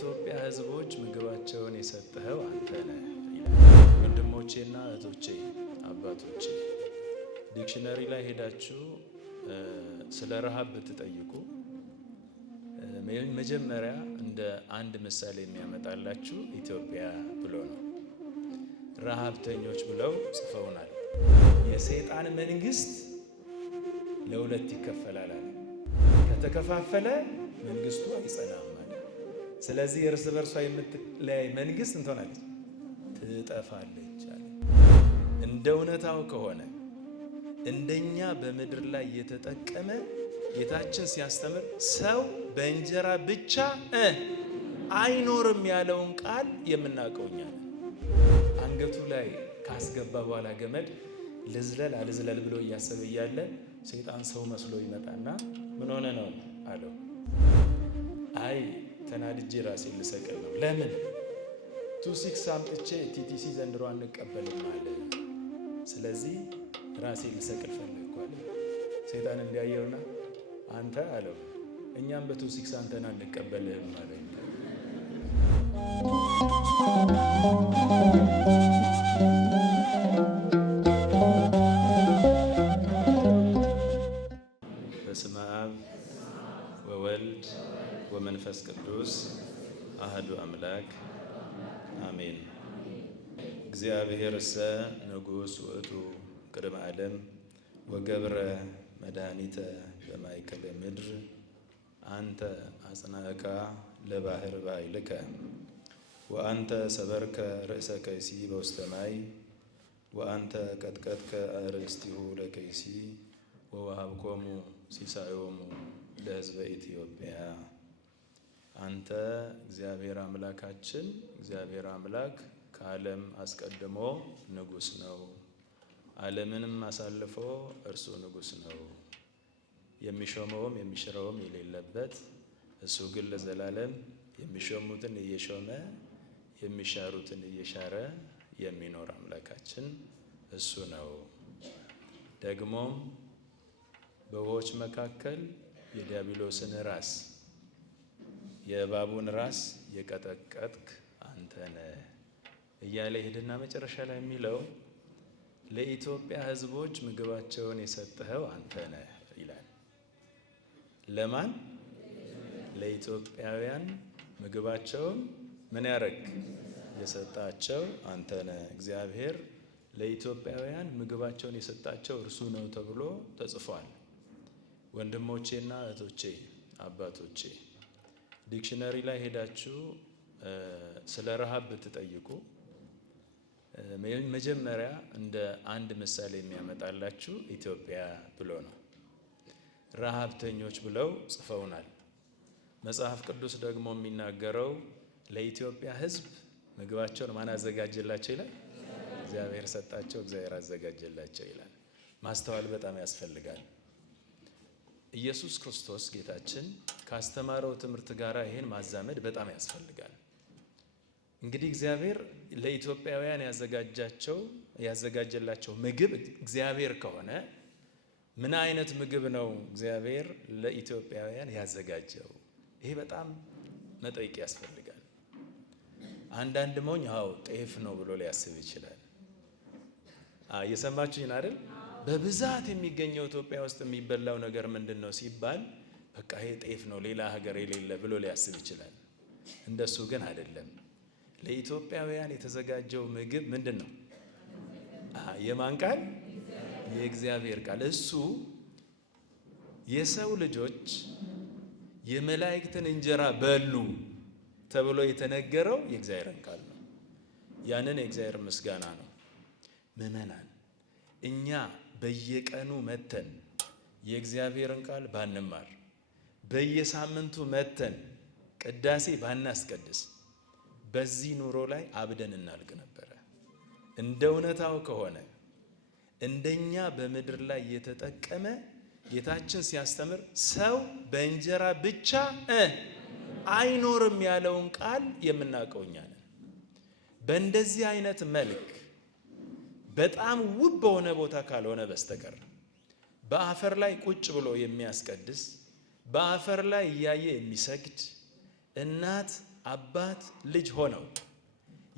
ለኢትዮጵያ ሕዝቦች ምግባቸውን የሰጠኸው አንተ ነህ ይላል። ወንድሞቼና እህቶቼ፣ አባቶቼ ዲክሽነሪ ላይ ሄዳችሁ ስለ ረሃብ ብትጠይቁ መጀመሪያ እንደ አንድ ምሳሌ የሚያመጣላችሁ ኢትዮጵያ ብሎ ነው። ረሃብተኞች ብለው ጽፈውናል። የሰይጣን መንግስት ለሁለት ይከፈላል። ከተከፋፈለ መንግስቱ አይጸናም ማለት። ስለዚህ እርስ በርሷ የምትለያይ መንግስት እንትሆናለች፣ ትጠፋለች አለ። እንደ እውነታው ከሆነ እንደኛ በምድር ላይ የተጠቀመ ጌታችን ሲያስተምር ሰው በእንጀራ ብቻ አይኖርም ያለውን ቃል የምናውቀውኛ አንገቱ ላይ ካስገባ በኋላ ገመድ ልዝለል አልዝለል ብሎ እያሰበ እያለ ሰይጣን ሰው መስሎ ይመጣና ምን ሆነ ነው አለው። አይ ተናድጄ ራሴ ልሰቅል ነው። ለምን 26 አምጥቼ ቲቲሲ ዘንድሮ አንቀበልም አለ። ስለዚህ ራሴ ልሰቅል ፈለግኩ አለ። ሰይጣን እንዲያየውና አንተ አለው እኛም በ26 አንተን አንቀበልህም አለ። በስመ አብ ወወልድ ወመንፈስ ቅዱስ አህዱ አምላክ አሜን። እግዚአብሔርሰ ንጉሥ ውእቱ ቅድመ ዓለም ወገብረ መድኃኒተ በማእከለ ምድር አንተ አጽናዕካ ለባህር ባይልከ ወአንተ ሰበርከ ርእሰ ከይሲ በውስተ ማይ ወአንተ ቀጥቀጥከ አርእስቲሁ ለከይሲ ወወሃብኮሙ ሲሳዮሙ ለሕዝበ ኢትዮጵያ። አንተ እግዚአብሔር አምላካችን እግዚአብሔር አምላክ ከዓለም አስቀድሞ ንጉሥ ነው፣ ዓለምንም አሳልፎ እርሱ ንጉሥ ነው። የሚሾመውም የሚሽረውም የሌለበት እሱ ግን ለዘላለም የሚሾሙትን እየሾመ የሚሻሩትን እየሻረ የሚኖር አምላካችን እሱ ነው። ደግሞም በውኆች መካከል የዲያብሎስን ራስ የእባቡን ራስ የቀጠቀጥክ አንተ ነህ እያለ ይሄድና መጨረሻ ላይ የሚለው ለኢትዮጵያ ሕዝቦች ምግባቸውን የሰጠኸው አንተ ነህ ይላል። ለማን? ለኢትዮጵያውያን ምግባቸውን ምን ያደረግ የሰጣቸው አንተ ነህ። እግዚአብሔር ለኢትዮጵያውያን ምግባቸውን የሰጣቸው እርሱ ነው ተብሎ ተጽፏል። ወንድሞቼና እህቶቼ፣ አባቶቼ ዲክሽነሪ ላይ ሄዳችሁ ስለ ረሃብ ብትጠይቁ መጀመሪያ እንደ አንድ ምሳሌ የሚያመጣላችሁ ኢትዮጵያ ብሎ ነው። ረሃብተኞች ብለው ጽፈውናል። መጽሐፍ ቅዱስ ደግሞ የሚናገረው ለኢትዮጵያ ሕዝብ ምግባቸውን ማን አዘጋጀላቸው ይላል? እግዚአብሔር ሰጣቸው፣ እግዚአብሔር አዘጋጀላቸው ይላል። ማስተዋል በጣም ያስፈልጋል። ኢየሱስ ክርስቶስ ጌታችን ካስተማረው ትምህርት ጋር ይሄን ማዛመድ በጣም ያስፈልጋል። እንግዲህ እግዚአብሔር ለኢትዮጵያውያን ያዘጋጀላቸው ምግብ እግዚአብሔር ከሆነ ምን አይነት ምግብ ነው እግዚአብሔር ለኢትዮጵያውያን ያዘጋጀው? ይሄ በጣም መጠየቅ ያስፈልጋል። አንዳንድ ሞኝ ጤፍ ነው ብሎ ሊያስብ ይችላል። እየሰማችሁኝ አይደል? በብዛት የሚገኘው ኢትዮጵያ ውስጥ የሚበላው ነገር ምንድን ነው ሲባል በቃ ይሄ ጤፍ ነው ሌላ ሀገር የሌለ ብሎ ሊያስብ ይችላል። እንደሱ ግን አይደለም። ለኢትዮጵያውያን የተዘጋጀው ምግብ ምንድን ነው? የማን ቃል? የእግዚአብሔር ቃል። እሱ የሰው ልጆች የመላእክትን እንጀራ በሉ ተብሎ የተነገረው የእግዚአብሔርን ቃል ነው። ያንን የእግዚአብሔር ምስጋና ነው። ምእመናን እኛ በየቀኑ መተን የእግዚአብሔርን ቃል ባንማር፣ በየሳምንቱ መተን ቅዳሴ ባናስቀድስ በዚህ ኑሮ ላይ አብደን እናልቅ ነበረ። እንደ እውነታው ከሆነ እንደኛ በምድር ላይ የተጠቀመ ጌታችን ሲያስተምር ሰው በእንጀራ ብቻ አይኖርም ያለውን ቃል የምናውቀውኛ ነን። በእንደዚህ አይነት መልክ በጣም ውብ በሆነ ቦታ ካልሆነ በስተቀር በአፈር ላይ ቁጭ ብሎ የሚያስቀድስ በአፈር ላይ እያየ የሚሰግድ እናት አባት ልጅ ሆነው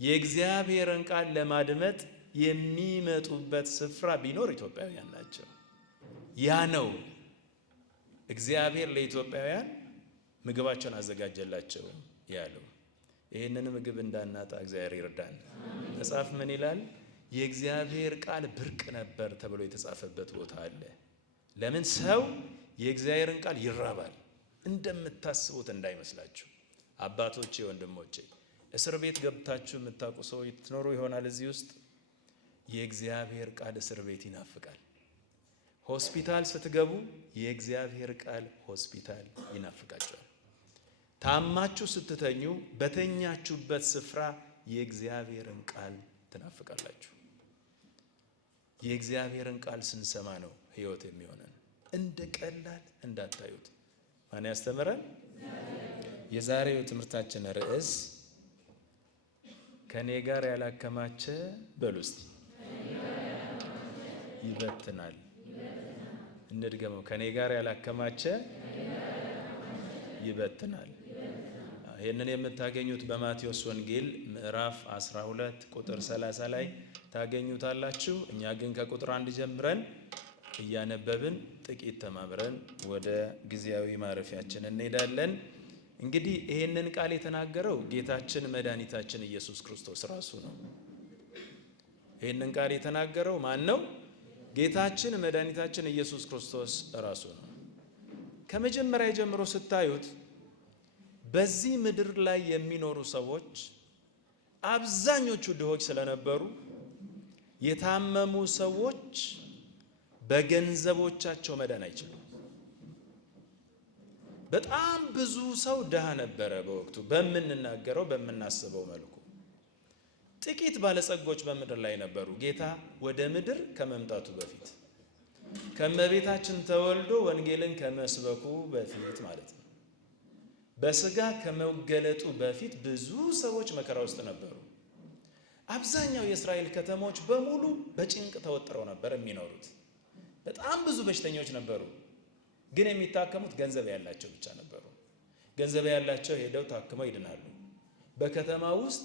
የእግዚአብሔርን ቃል ለማድመጥ የሚመጡበት ስፍራ ቢኖር ኢትዮጵያውያን ናቸው። ያ ነው እግዚአብሔር ለኢትዮጵያውያን ምግባቸውን አዘጋጀላቸው ያለው። ይህንን ምግብ እንዳናጣ እግዚአብሔር ይርዳን። መጽሐፍ ምን ይላል? የእግዚአብሔር ቃል ብርቅ ነበር ተብሎ የተጻፈበት ቦታ አለ። ለምን? ሰው የእግዚአብሔርን ቃል ይራባል። እንደምታስቡት እንዳይመስላችሁ። አባቶቼ፣ ወንድሞቼ፣ እስር ቤት ገብታችሁ የምታውቁ ሰዎች ትኖሩ ይሆናል እዚህ ውስጥ። የእግዚአብሔር ቃል እስር ቤት ይናፍቃል። ሆስፒታል ስትገቡ የእግዚአብሔር ቃል ሆስፒታል ይናፍቃቸዋል። ታማችሁ ስትተኙ በተኛችሁበት ስፍራ የእግዚአብሔርን ቃል ትናፍቃላችሁ። የእግዚአብሔርን ቃል ስንሰማ ነው ሕይወት የሚሆነን። እንደ ቀላል እንዳታዩት። ማን ያስተምረን? የዛሬው ትምህርታችን ርዕስ ከኔ ጋር ያላከማቸ በሉ እስቲ ይበትናል። እንድገመው። ከኔ ጋር ያላከማቸ ይበትናል። ይህንን የምታገኙት በማቴዎስ ወንጌል ምዕራፍ 12 ቁጥር 30 ላይ ታገኙታላችሁ። እኛ ግን ከቁጥር 1 ጀምረን እያነበብን ጥቂት ተማምረን ወደ ጊዜያዊ ማረፊያችን እንሄዳለን። እንግዲህ ይህንን ቃል የተናገረው ጌታችን መድኃኒታችን ኢየሱስ ክርስቶስ ራሱ ነው። ይህንን ቃል የተናገረው ማን ነው? ጌታችን መድኃኒታችን ኢየሱስ ክርስቶስ ራሱ ነው። ከመጀመሪያ ጀምሮ ስታዩት በዚህ ምድር ላይ የሚኖሩ ሰዎች አብዛኞቹ ድሆች ስለነበሩ የታመሙ ሰዎች በገንዘቦቻቸው መዳን አይችሉም። በጣም ብዙ ሰው ድሃ ነበረ በወቅቱ። በምንናገረው በምናስበው መልኩ ጥቂት ባለጸጎች በምድር ላይ ነበሩ። ጌታ ወደ ምድር ከመምጣቱ በፊት ከእመቤታችን ተወልዶ ወንጌልን ከመስበኩ በፊት ማለት ነው። በስጋ ከመገለጡ በፊት ብዙ ሰዎች መከራ ውስጥ ነበሩ። አብዛኛው የእስራኤል ከተሞች በሙሉ በጭንቅ ተወጥረው ነበር የሚኖሩት። በጣም ብዙ በሽተኞች ነበሩ፣ ግን የሚታከሙት ገንዘብ ያላቸው ብቻ ነበሩ። ገንዘብ ያላቸው ሄደው ታክመው ይድናሉ። በከተማ ውስጥ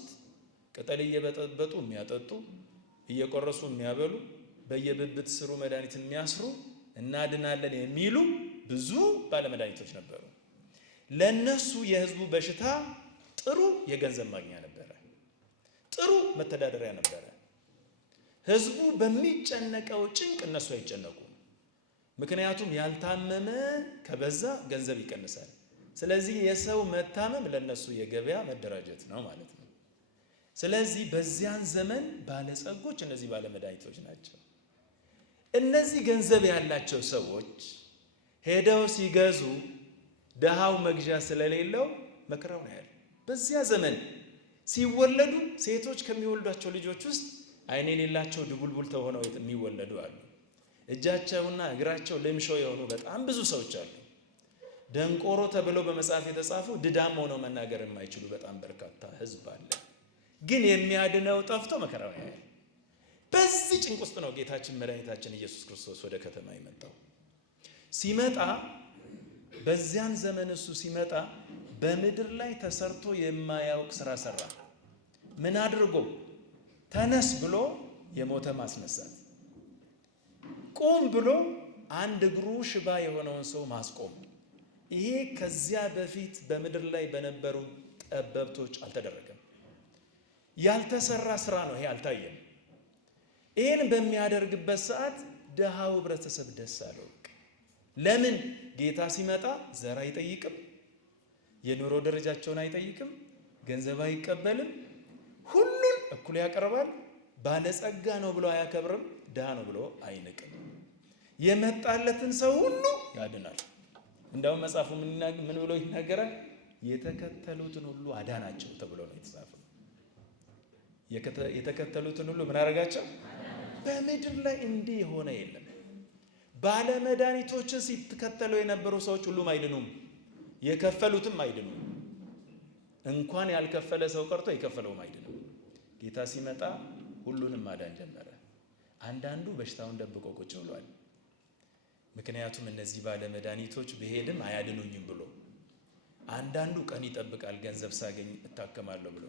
ቅጠል እየበጠበጡ የሚያጠጡ፣ እየቆረሱ የሚያበሉ፣ በየብብት ስሩ መድኃኒት የሚያስሩ እናድናለን የሚሉ ብዙ ባለመድኃኒቶች ነበሩ። ለነሱ የህዝቡ በሽታ ጥሩ የገንዘብ ማግኛ ነበረ፣ ጥሩ መተዳደሪያ ነበረ። ህዝቡ በሚጨነቀው ጭንቅ እነሱ አይጨነቁም። ምክንያቱም ያልታመመ ከበዛ ገንዘብ ይቀንሳል። ስለዚህ የሰው መታመም ለነሱ የገበያ መደራጀት ነው ማለት ነው። ስለዚህ በዚያን ዘመን ባለጸጎች እነዚህ ባለመድኃኒቶች ናቸው። እነዚህ ገንዘብ ያላቸው ሰዎች ሄደው ሲገዙ ደሃው መግዣ ስለሌለው መከራውን ያያል። በዚያ ዘመን ሲወለዱ ሴቶች ከሚወልዷቸው ልጆች ውስጥ ዓይን የሌላቸው ድቡልቡል ሆነው የሚወለዱ አሉ። እጃቸውና እግራቸው ልምሾ የሆኑ በጣም ብዙ ሰዎች አሉ። ደንቆሮ ተብለው በመጽሐፍ የተጻፉ ድዳም ሆነው መናገር የማይችሉ በጣም በርካታ ህዝብ አለ። ግን የሚያድነው ጠፍቶ መከራውን ያያል። በዚህ ጭንቅ ውስጥ ነው ጌታችን መድኃኒታችን ኢየሱስ ክርስቶስ ወደ ከተማ የመጣው። ሲመጣ በዚያን ዘመን እሱ ሲመጣ በምድር ላይ ተሰርቶ የማያውቅ ስራ ሰራ። ምን አድርጎ? ተነስ ብሎ የሞተ ማስነሳት፣ ቁም ብሎ አንድ እግሩ ሽባ የሆነውን ሰው ማስቆም። ይሄ ከዚያ በፊት በምድር ላይ በነበሩ ጠበብቶች አልተደረገም። ያልተሰራ ስራ ነው ይሄ፣ አልታየም። ይሄን በሚያደርግበት ሰዓት ድሃው ህብረተሰብ ደስ አለው። ለምን? ጌታ ሲመጣ ዘር አይጠይቅም፣ የኑሮ ደረጃቸውን አይጠይቅም፣ ገንዘብ አይቀበልም፣ ሁሉን እኩል ያቀርባል። ባለጸጋ ነው ብሎ አያከብርም፣ ድሃ ነው ብሎ አይንቅም። የመጣለትን ሰው ሁሉ ያድናል። እንዳውም መጽሐፉ ምን ብሎ ይናገራል? የተከተሉትን ሁሉ አዳናቸው ተብሎ ነው የተጻፈው። የተከተሉትን ሁሉ ምን አደረጋቸው? በምድር ላይ እንዲህ የሆነ የለም። ባለመድኃኒቶችን ሲተከተሉ የነበሩ ሰዎች ሁሉም አይድኑም፣ የከፈሉትም አይድኑም። እንኳን ያልከፈለ ሰው ቀርቶ የከፈለውም አይድኑም። ጌታ ሲመጣ ሁሉንም ማዳን ጀመረ። አንዳንዱ በሽታውን ደብቆ ቁጭ ብሏል። ምክንያቱም እነዚህ ባለመድኃኒቶች ብሄድም አያድኑኝም ብሎ አንዳንዱ ቀን ይጠብቃል ገንዘብ ሳገኝ እታከማለሁ ብሎ።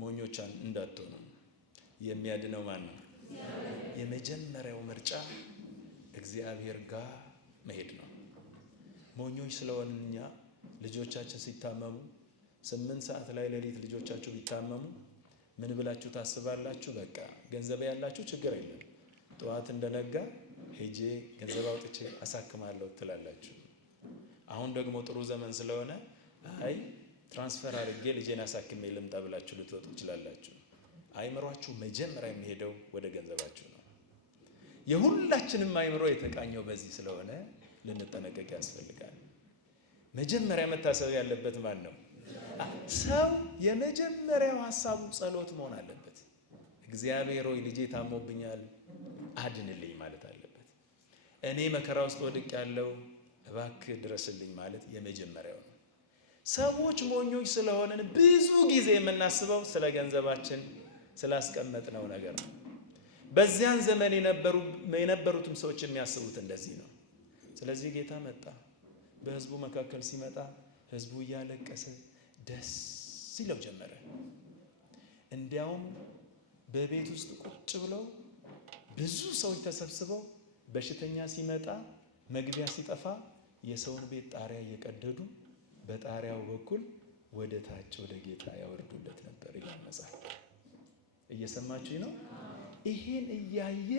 ሞኞች እንዳትሆኑ። የሚያድነው ማን ነው? የመጀመሪያው ምርጫ እግዚአብሔር ጋር መሄድ ነው። ሞኞች ስለሆንን እኛ ልጆቻችን ሲታመሙ 8 ሰዓት ላይ ሌሊት ልጆቻችሁ ቢታመሙ ምን ብላችሁ ታስባላችሁ? በቃ ገንዘብ ያላችሁ ችግር የለም፣ ጠዋት እንደነጋ ሄጄ ገንዘብ አውጥቼ አሳክማለሁ ትላላችሁ። አሁን ደግሞ ጥሩ ዘመን ስለሆነ አይ ትራንስፈር አድርጌ ልጄን አሳክሜ ልምጣ ብላችሁ ልትወጡ ትችላላችሁ። አይምሯችሁ መጀመሪያ የሚሄደው ወደ ገንዘባችሁ ነው። የሁላችንም አይምሮ የተቃኘው በዚህ ስለሆነ ልንጠነቀቅ ያስፈልጋል። መጀመሪያ መታሰብ ያለበት ማን ነው? ሰው የመጀመሪያው ሐሳቡ ጸሎት መሆን አለበት። እግዚአብሔር ሆይ ልጄ ታሞብኛል አድንልኝ ማለት አለበት። እኔ መከራ ውስጥ ወድቅ ያለው እባክህ ድረስልኝ ማለት የመጀመሪያው ነው። ሰዎች ሞኞች ስለሆነን ብዙ ጊዜ የምናስበው ስለ ገንዘባችን ስላስቀመጥነው ነገር ነው። በዚያን ዘመን የነበሩትም ሰዎች የሚያስቡት እንደዚህ ነው። ስለዚህ ጌታ መጣ። በሕዝቡ መካከል ሲመጣ ሕዝቡ እያለቀሰ ደስ ይለው ጀመረ። እንዲያውም በቤት ውስጥ ቁጭ ብለው ብዙ ሰዎች ተሰብስበው በሽተኛ ሲመጣ መግቢያ ሲጠፋ የሰውን ቤት ጣሪያ እየቀደዱ በጣሪያው በኩል ወደ ታች ወደ ጌታ ያወርዱለት ነበር ይላል መጽሐፍ። እየሰማችሁኝ ነው? ይሄን እያየ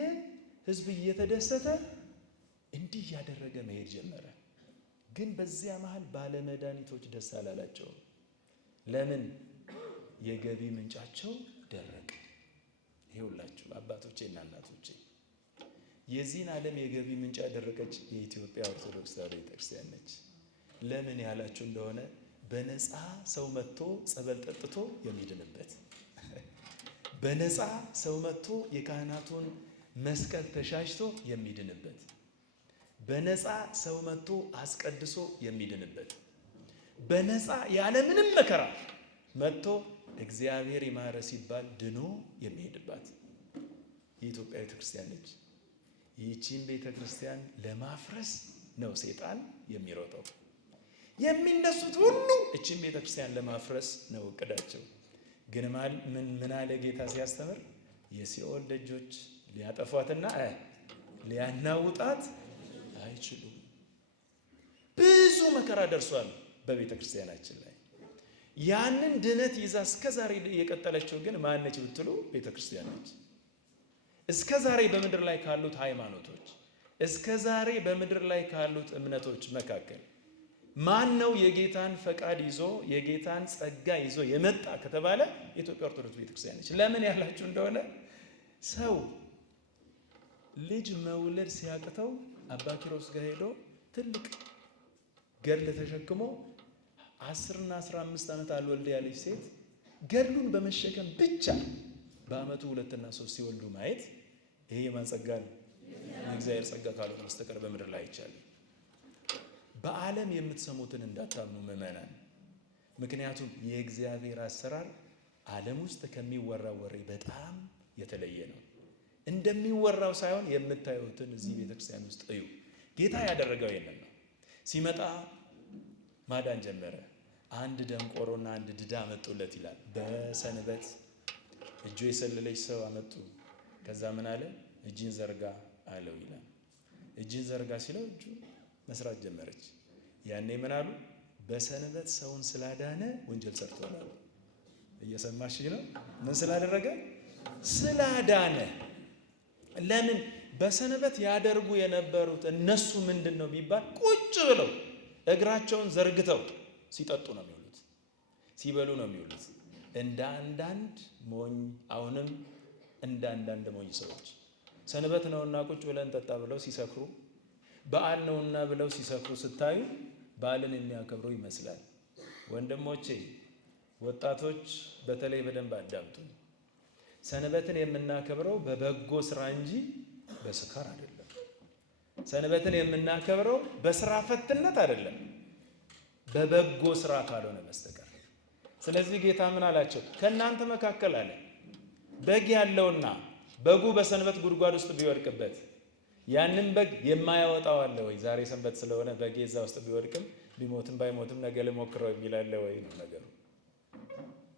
ሕዝብ እየተደሰተ እንዲህ እያደረገ መሄድ ጀመረ። ግን በዚያ መሃል ባለመድኃኒቶች ደስ አላላቸውም። ለምን? የገቢ ምንጫቸው ደረቀ። ይኸውላችሁ አባቶቼና እናቶቼ የዚህን ዓለም የገቢ ምንጭ ያደረገች የኢትዮጵያ ኦርቶዶክስ ተዋሕዶ ቤተክርስቲያን ነች። ለምን ያላችሁ እንደሆነ በነፃ ሰው መጥቶ ጸበል ጠጥቶ የሚድንበት፣ በነፃ ሰው መጥቶ የካህናቱን መስቀል ተሻሽቶ የሚድንበት፣ በነፃ ሰው መጥቶ አስቀድሶ የሚድንበት፣ በነፃ ያለምንም መከራ መጥቶ እግዚአብሔር ይማረ ሲባል ድኖ የሚሄድባት የኢትዮጵያ ቤተክርስቲያን ነች። ይህቺን ቤተክርስቲያን ለማፍረስ ነው ሰይጣን የሚሮጠው። የሚነሱት ሁሉ እቺን ቤተክርስቲያን ለማፍረስ ነው እቅዳቸው። ግን ምን አለ ጌታ ሲያስተምር? የሲኦል ደጆች ሊያጠፏትና ሊያናውጣት አይችሉም። ብዙ መከራ ደርሷል በቤተክርስቲያናችን ላይ። ያንን ድነት ይዛ እስከዛሬ የቀጠለችው ግን ማነች ብትሉ ቤተክርስቲያን ነች። እስከዛሬ በምድር ላይ ካሉት ሃይማኖቶች፣ እስከዛሬ በምድር ላይ ካሉት እምነቶች መካከል ማን ነው የጌታን ፈቃድ ይዞ የጌታን ጸጋ ይዞ የመጣ ከተባለ የኢትዮጵያ ኦርቶዶክስ ቤተክርስቲያን ነች። ለምን ያላችሁ እንደሆነ ሰው ልጅ መውለድ ሲያቅተው አባ ኪሮስ ጋር ሄዶ ትልቅ ገድል ተሸክሞ 10 እና 15 ዓመት አልወልድ ያለች ሴት ገድሉን በመሸከም ብቻ በአመቱ 2 እና 3 ሲወልዱ ማየት ይሄ የማን ጸጋ ነው? የእግዚአብሔር ጸጋ ካልሆነ በስተቀር በምድር ላይ አይቻልም። በዓለም የምትሰሙትን እንዳታምኑ ምዕመናን። ምክንያቱም የእግዚአብሔር አሰራር ዓለም ውስጥ ከሚወራው ወሬ በጣም የተለየ ነው። እንደሚወራው ሳይሆን የምታዩትን እዚህ ቤተክርስቲያን ውስጥ እዩ። ጌታ ያደረገው የለም ነው። ሲመጣ ማዳን ጀመረ። አንድ ደንቆሮና አንድ ድዳ አመጡለት ይላል። በሰንበት እጁ የሰለለች ሰው አመጡ። ከዛ ምን አለ? እጅን ዘርጋ አለው ይላል። እጅን ዘርጋ ሲለው እጁ መስራት ጀመረች። ያኔ ምን አሉ? በሰንበት ሰውን ስላዳነ ወንጀል ሰርቷል። እየሰማሽ ነው? ምን ስላደረገ? ስላዳነ። ለምን? በሰንበት ያደርጉ የነበሩት እነሱ ምንድን ነው ቢባል ቁጭ ብለው እግራቸውን ዘርግተው ሲጠጡ ነው የሚውሉት፣ ሲበሉ ነው የሚውሉት። እንደ አንዳንድ ሞኝ፣ አሁንም እንደ አንዳንድ ሞኝ ሰዎች ሰንበት ነውና ቁጭ ብለን ጠጣ ብለው ሲሰክሩ፣ በዓል ነውና ብለው ሲሰክሩ ስታዩ በዓልን የሚያከብሩ ይመስላል። ወንድሞቼ ወጣቶች በተለይ በደንብ አዳምጡ። ሰንበትን የምናከብረው በበጎ ስራ እንጂ በስካር አይደለም። ሰንበትን የምናከብረው በስራ ፈትነት አይደለም፣ በበጎ ስራ ካልሆነ በስተቀር። ስለዚህ ጌታ ምን አላቸው? ከእናንተ መካከል አለ በግ ያለውና በጉ በሰንበት ጉድጓድ ውስጥ ቢወድቅበት ያንን በግ የማያወጣው አለ ወይ? ዛሬ ሰንበት ስለሆነ በግ እዛ ውስጥ ቢወድቅም ቢሞትም ባይሞትም ነገ ልሞክረው የሚላለ ወይ ነው ነገሩ።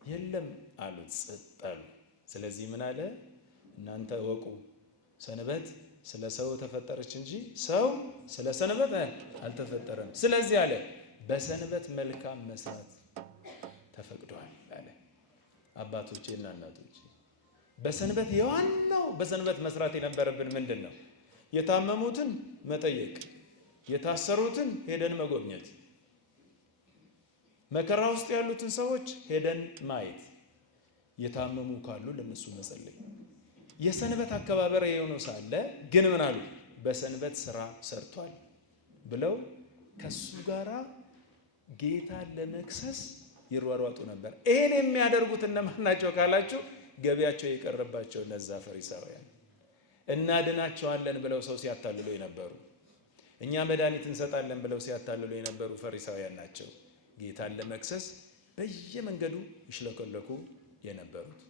የለም አሉት፣ ጸጥ አሉ። ስለዚህ ምን አለ? እናንተ እወቁ፣ ሰንበት ስለ ሰው ተፈጠረች እንጂ ሰው ስለ ሰንበት አልተፈጠረም። ስለዚህ አለ በሰንበት መልካም መስራት ተፈቅዷል አለ። አባቶቼና እናቶቼ በሰንበት የዋናው በሰንበት መስራት የነበረብን ምንድን ነው? የታመሙትን መጠየቅ፣ የታሰሩትን ሄደን መጎብኘት፣ መከራ ውስጥ ያሉትን ሰዎች ሄደን ማየት፣ የታመሙ ካሉ ለነሱ መጸለይ። የሰንበት አከባበር የሆነው ሳለ ግን ምን አሉ? በሰንበት ስራ ሰርቷል ብለው ከሱ ጋራ ጌታን ለመክሰስ ይሯሯጡ ነበር። ይህን የሚያደርጉት እነማን ናቸው ካላችሁ፣ ገቢያቸው የቀረባቸው እነዛ ፈሪሳውያን፣ እናድናቸዋለን ብለው ሰው ሲያታልሉ የነበሩ፣ እኛ መድኃኒት እንሰጣለን ብለው ሲያታልሉ የነበሩ ፈሪሳውያን ናቸው ጌታን ለመክሰስ በየመንገዱ ይሽለከለኩ የነበሩት።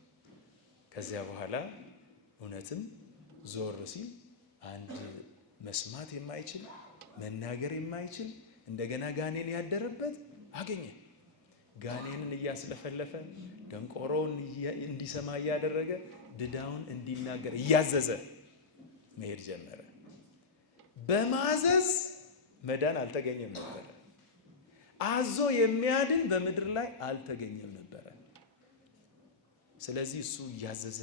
ከዚያ በኋላ እውነትም ዞር ሲል አንድ መስማት የማይችል መናገር የማይችል እንደገና ጋኔን ያደረበት አገኘ። ጋኔንን እያስለፈለፈ ደንቆሮውን እንዲሰማ እያደረገ ድዳውን እንዲናገር እያዘዘ መሄድ ጀመረ። በማዘዝ መዳን አልተገኘም ነበረ። አዞ የሚያድን በምድር ላይ አልተገኘም ነበረ። ስለዚህ እሱ እያዘዘ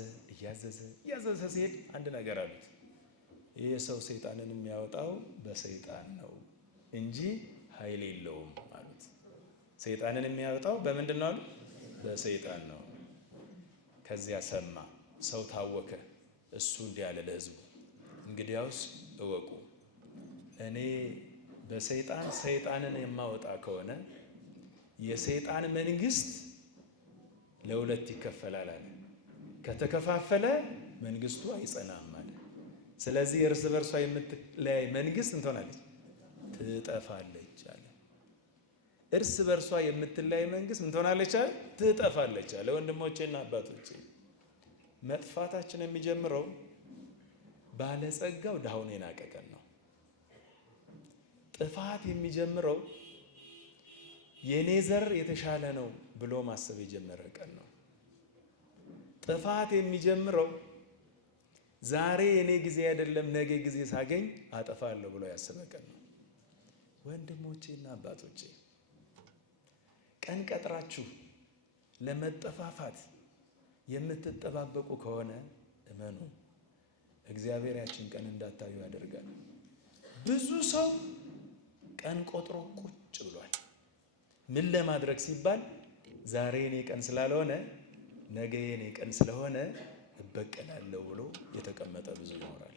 ሲሄድ አንድ ነገር አሉት። ይህ ሰው ሰይጣንን የሚያወጣው በሰይጣን ነው እንጂ ኃይል የለውም አሉት። ሰይጣንን የሚያወጣው በምንድን ነው? በሰይጣን ነው። ከዚያ ሰማ፣ ሰው ታወከ። እሱ እንዲህ አለ ለሕዝቡ፣ እንግዲያውስ እወቁ፣ እኔ በሰይጣን ሰይጣንን የማወጣ ከሆነ የሰይጣን መንግስት ለሁለት ይከፈላል አለ። ከተከፋፈለ መንግስቱ አይጸናም አለ። ስለዚህ እርስ በርሷ የምትለያይ መንግስት እንትሆናለች፣ ትጠፋለች አለ። እርስ በርሷ የምትለያይ መንግስት እንትሆናለች አለ፣ ትጠፋለች አለ። ወንድሞቼና አባቶቼ መጥፋታችን የሚጀምረው ባለጸጋው ድሃውን የናቀ ቀን ነው። ጥፋት የሚጀምረው የኔ ዘር የተሻለ ነው ብሎ ማሰብ የጀመረ ቀን ነው። ጥፋት የሚጀምረው ዛሬ የኔ ጊዜ አይደለም ነገ ጊዜ ሳገኝ አጠፋለሁ ብሎ ያሰበ ቀን ነው። ወንድሞቼና አባቶቼ ቀን ቀጥራችሁ ለመጠፋፋት የምትጠባበቁ ከሆነ እመኑ፣ እግዚአብሔር ያችን ቀን እንዳታዩ ያደርጋል። ብዙ ሰው ቀን ቆጥሮ ቁጭ ብሏል። ምን ለማድረግ ሲባል ዛሬ የኔ ቀን ስላልሆነ ነገ የኔ ቀን ስለሆነ እበቀላለሁ ብሎ የተቀመጠ ብዙ ይኖራል።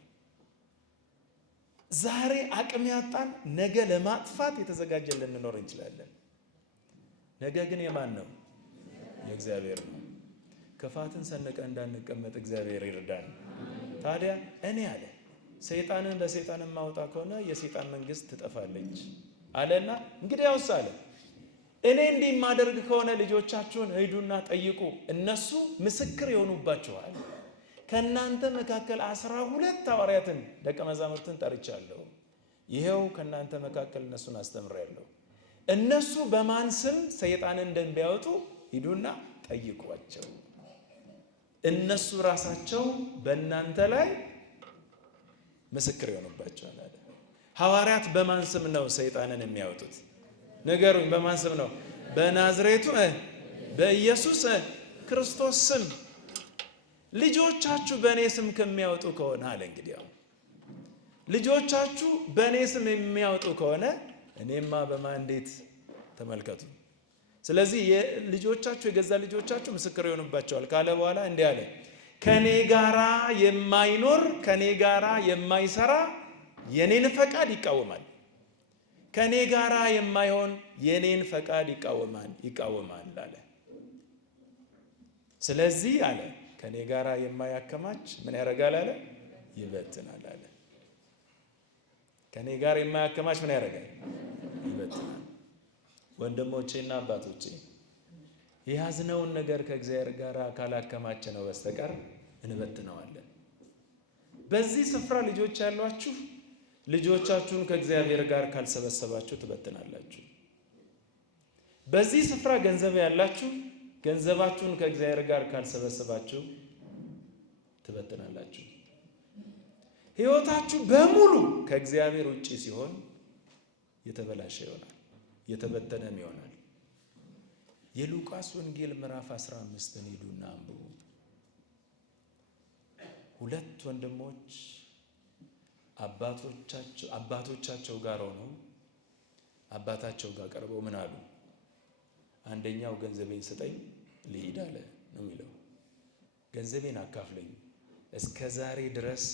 ዛሬ አቅም ያጣን ነገ ለማጥፋት የተዘጋጀ ልንኖር እንችላለን። ነገ ግን የማን ነው? የእግዚአብሔር ነው። ክፋትን ሰንቀ እንዳንቀመጥ እግዚአብሔር ይርዳን። ታዲያ እኔ አለ ሰይጣንን በሰይጣን ማውጣ ከሆነ የሰይጣን መንግስት ትጠፋለች አለና እንግዲያውስ አለ እኔ እንዲህ የማደርግ ከሆነ ልጆቻችሁን ሂዱና ጠይቁ፣ እነሱ ምስክር ይሆኑባችኋል። ከእናንተ መካከል 12 ሐዋርያትን ደቀ መዛሙርትን ጠርቻለሁ። ይሄው ከእናንተ መካከል እነሱን አስተምሬያለሁ። እነሱ በማን ስም ሰይጣንን እንደሚያወጡ ሂዱና ጠይቋቸው። እነሱ ራሳቸው በእናንተ ላይ ምስክር ይሆኑባቸዋል አለ። ሐዋርያት በማን ስም ነው ሰይጣንን የሚያወጡት? ንገሩኝ፣ በማን ስም ነው? በናዝሬቱ በኢየሱስ ክርስቶስ ስም። ልጆቻችሁ በእኔ ስም ከሚያወጡ ከሆነ አለ እንግዲህ ልጆቻችሁ በእኔ ስም የሚያወጡ ከሆነ እኔማ በማን እንዴት ተመልከቱ። ስለዚህ ልጆቻችሁ የገዛ ልጆቻችሁ ምስክር ይሆኑባቸዋል ካለ በኋላ እንዲህ አለ፣ ከኔ ጋራ የማይኖር ከኔ ጋራ የማይሰራ የኔን ፈቃድ ይቃወማል። ከኔ ጋራ የማይሆን የኔን ፈቃድ ይቃወማል አለ። ስለዚህ አለ ከኔ ጋራ የማያከማች ምን ያደርጋል አለ? ይበትናል አለ። ከኔ ጋር የማያከማች ምን ያደርጋል? ይበትናል። ወንድሞቼና አባቶቼ የያዝነውን ነገር ከእግዚአብሔር ጋር ካላከማቸ ነው በስተቀር እንበትነዋለን። በዚህ ስፍራ ልጆች ያሏችሁ ልጆቻችሁን ከእግዚአብሔር ጋር ካልሰበሰባችሁ ትበትናላችሁ። በዚህ ስፍራ ገንዘብ ያላችሁ ገንዘባችሁን ከእግዚአብሔር ጋር ካልሰበሰባችሁ ትበትናላችሁ። ሕይወታችሁ በሙሉ ከእግዚአብሔር ውጪ ሲሆን የተበላሸ ይሆናል፣ የተበተነም ይሆናል። የሉቃስ ወንጌል ምዕራፍ 15ን ሂዱና አንብቡ። ሁለት ወንድሞች አባቶቻቸው ጋር ሆነው አባታቸው ጋር ቀርበው ምን አሉ? አንደኛው ገንዘቤን ስጠኝ ልሂድ አለ ነው የሚለው። ገንዘቤን አካፍለኝ፣ እስከ ዛሬ ድረስ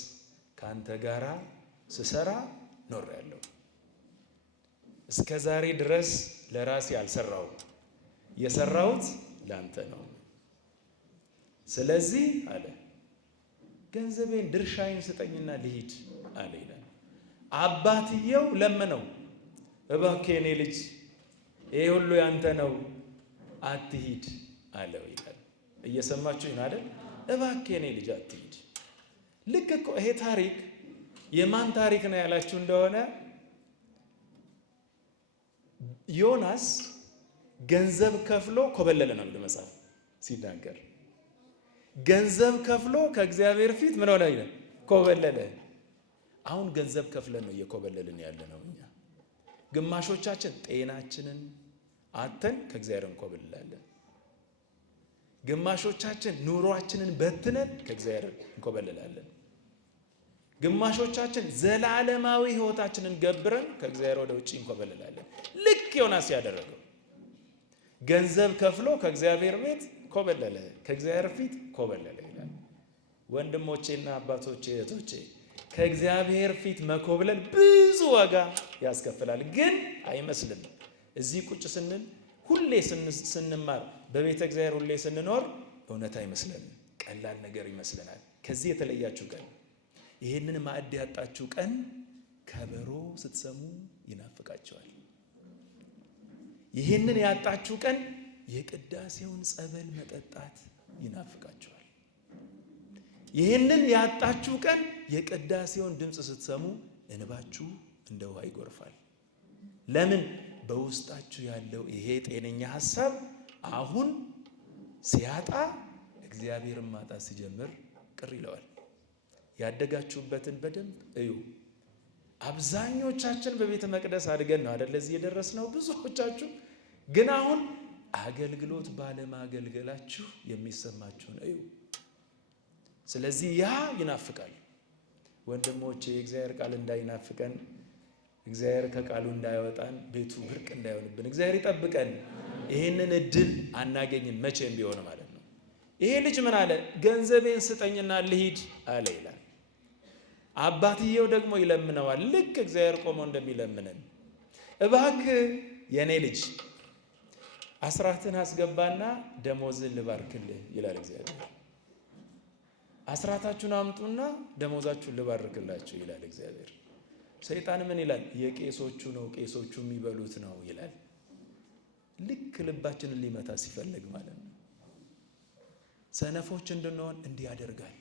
ከአንተ ጋራ ስሰራ ኖሬያለሁ። እስከ ዛሬ ድረስ ለራሴ አልሰራሁም፣ የሰራሁት ለአንተ ነው። ስለዚህ አለ ገንዘቤን ድርሻዬን ስጠኝና ልሂድ አለ ይላል። አባትየው ለመነው፣ እባክህ የኔ ልጅ ይሄ ሁሉ ያንተ ነው፣ አትሂድ አለው ይላል። እየሰማችሁ ይሆን አይደል? እባክህ የኔ ልጅ አትሂድ። ልክ እኮ ይሄ ታሪክ የማን ታሪክ ነው ያላችሁ እንደሆነ ዮናስ ገንዘብ ከፍሎ ኮበለለ ነው የሚለው መጽሐፍ ሲናገር። ገንዘብ ከፍሎ ከእግዚአብሔር ፊት ምን ሆነ ይላል? ኮበለለ። አሁን ገንዘብ ከፍለን ነው እየኮበለልን ያለ ነው እኛ። ግማሾቻችን ጤናችንን አተን ከእግዚአብሔር እንኮበልላለን። ግማሾቻችን ኑሯችንን በትነን ከእግዚአብሔር እንኮበልላለን። ግማሾቻችን ዘላለማዊ ሕይወታችንን ገብረን ከእግዚአብሔር ወደ ውጭ እንኮበልላለን። ልክ ዮናስ ያደረገው ገንዘብ ከፍሎ ከእግዚአብሔር ቤት ኮበለለ፣ ከእግዚአብሔር ፊት ኮበለለ ይላል። ወንድሞቼና አባቶቼ እህቶቼ፣ ከእግዚአብሔር ፊት መኮብለል ብዙ ዋጋ ያስከፍላል። ግን አይመስልም። እዚህ ቁጭ ስንል ሁሌ ስንማር በቤተ እግዚአብሔር ሁሌ ስንኖር እውነት አይመስለንም፣ ቀላል ነገር ይመስለናል። ከዚህ የተለያችሁ ቀን፣ ይህንን ማዕድ ያጣችሁ ቀን ከበሮ ስትሰሙ ይናፍቃቸዋል። ይህንን ያጣችሁ ቀን የቅዳሴውን ጸበል መጠጣት ይናፍቃቸዋል። ይህንን ያጣችሁ ቀን የቅዳሴውን ድምፅ ስትሰሙ እንባችሁ እንደ ውሃ ይጎርፋል። ለምን? በውስጣችሁ ያለው ይሄ ጤነኛ ሐሳብ አሁን ሲያጣ እግዚአብሔርን ማጣት ሲጀምር ቅር ይለዋል። ያደጋችሁበትን በደንብ እዩ። አብዛኞቻችን በቤተ መቅደስ አድገን ነው አይደል እዚህ የደረስነው። ብዙዎቻችሁ ግን አሁን አገልግሎት ባለማገልገላችሁ የሚሰማችሁን እዩ። ስለዚህ ያ ይናፍቃል። ወንድሞቼ የእግዚአብሔር ቃል እንዳይናፍቀን፣ እግዚአብሔር ከቃሉ እንዳይወጣን፣ ቤቱ ብርቅ እንዳይሆንብን እግዚአብሔር ይጠብቀን። ይህንን እድል አናገኝም መቼም ቢሆን ማለት ነው። ይሄ ልጅ ምን አለ? ገንዘቤን ስጠኝና ልሂድ አለ ይላል። አባትየው ደግሞ ይለምነዋል፣ ልክ እግዚአብሔር ቆሞ እንደሚለምነን። እባክህ የኔ ልጅ አስራትን አስገባና ደሞዝን ልባርክልህ ይላል እግዚአብሔር። አስራታችሁን አምጡና ደሞዛችሁን ልባርክላችሁ ይላል እግዚአብሔር። ሰይጣን ምን ይላል? የቄሶቹ ነው፣ ቄሶቹ የሚበሉት ነው ይላል። ልክ ልባችንን ሊመታ ሲፈልግ ማለት ነው። ሰነፎች እንድንሆን እንዲህ ያደርጋል።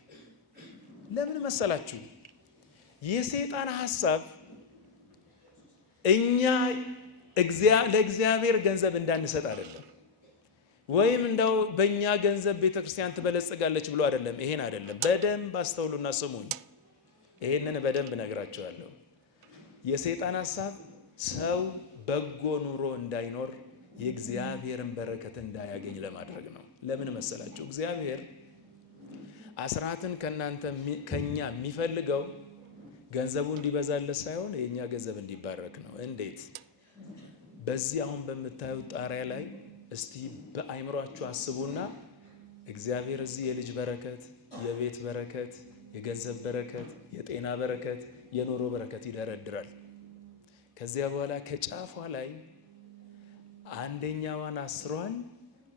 ለምን መሰላችሁ? የሰይጣን ሐሳብ እኛ ለእግዚአብሔር ገንዘብ እንዳንሰጥ አይደለም፣ ወይም እንደው በእኛ ገንዘብ ቤተክርስቲያን ትበለጽጋለች ብሎ አይደለም። ይሄን አይደለም። በደንብ አስተውሉና ስሙኝ። ይሄንን በደንብ ነግራቸዋለሁ። የሰይጣን ሐሳብ ሰው በጎ ኑሮ እንዳይኖር የእግዚአብሔርን በረከት እንዳያገኝ ለማድረግ ነው። ለምን መሰላችሁ? እግዚአብሔር አስራትን ከኛ የሚፈልገው ገንዘቡ እንዲበዛለት ሳይሆን የኛ ገንዘብ እንዲባረክ ነው። እንዴት? በዚህ አሁን በምታዩት ጣሪያ ላይ እስቲ በአይምሯችሁ አስቡና እግዚአብሔር እዚህ የልጅ በረከት፣ የቤት በረከት፣ የገንዘብ በረከት፣ የጤና በረከት፣ የኑሮ በረከት ይደረድራል። ከዚያ በኋላ ከጫፏ ላይ አንደኛዋን አስሯን